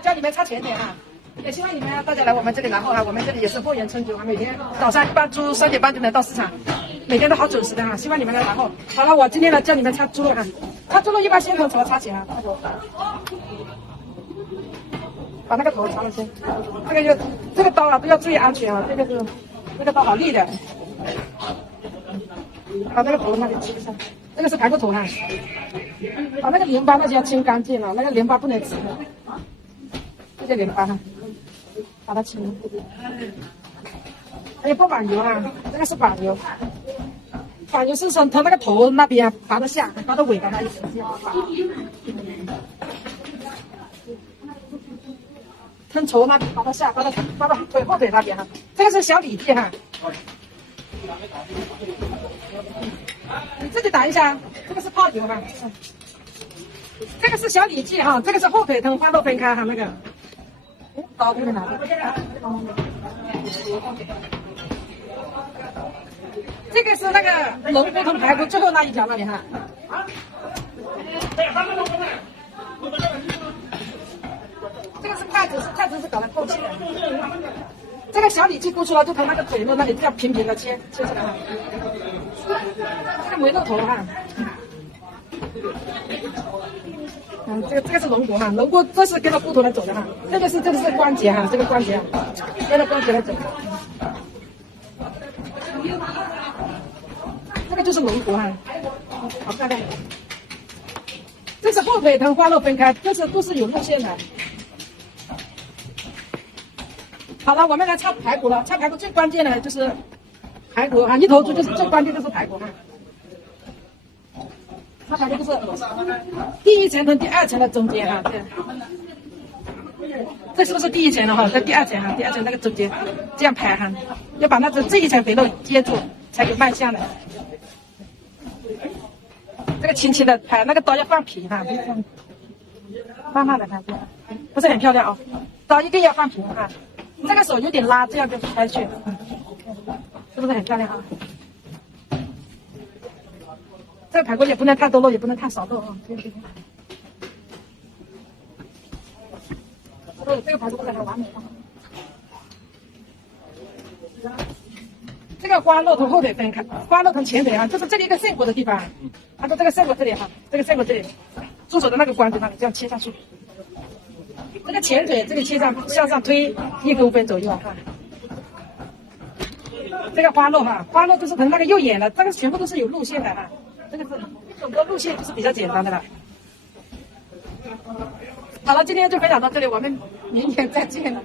教你们擦前腿哈。也希望你们大家来我们这里，然后我们这里也是货源充足，每天早上一般猪3点半就能到市场，每天都好准时的哈。希望你们来，然后好了，我今天来教你们擦猪肉哈。擦猪肉一般先从头擦起啊，把那个头擦了先。这个刀啊都要注意安全啊，这个刀好利的。把那个头那里切上，这个是排骨头哈。把那个淋巴那些要清干净了，那个淋巴不能吃的。这些淋巴哈。把它清了，还有不绑油啊，这个是绑油，绑油是从那个头那边拔到下，拔到尾巴那一起这样拔，从头那边拔到下，拔到腿后腿那边哈，这个是小里脊哈，你自己打一下，这个是泡油哈，这个是小里脊哈，这个是后腿疼花肉分开哈那个。刀在哪里？这个是那个龙骨头排骨最后那一条那里哈。这个是筷子是搞来扣起的。这个小里脊割出来就从那个腿肉那里这样平平的切出来哈。这个没肉头哈。这个是龙骨哈，龙骨这是跟着骨头来走的哈，这个是关节哈，这个关节跟着关节来走。这个就是龙骨哈，好漂亮。这是后腿疼花肉分开，这是都是有路线的。好了，我们来擦排骨了。擦排骨最关键的就是排骨哈，一头猪就是最关键就是排骨哈。它排骨就是第一层跟第二层的中间哈，这是不是第一层了哈？在第二层哈，第二层那个中间这样排哈，要把那个这一层肥肉接住，才有卖相的。这个轻轻的排，那个刀要放平哈，慢慢的排，不是很漂亮哦。刀一定要放平哈，这个手有点拉，这样就开去，是不是很漂亮啊？这个排骨也不能太多肉，也不能太少肉啊。这个排骨不是很完美吗？这个花肉从后腿分开，花肉从前腿啊，就是这里一个肾骨的地方，它的这个肾骨这里哈，这个肾骨这里，猪手的那个关节那里这样切下去。这个前腿这里切上向上推1公分左右哈。这个花肉哈，花肉就是从那个右眼的，这个全部都是有路线的哈。这个是整个路线就是比较简单的了。好了，今天就分享到这里，我们明天再见了。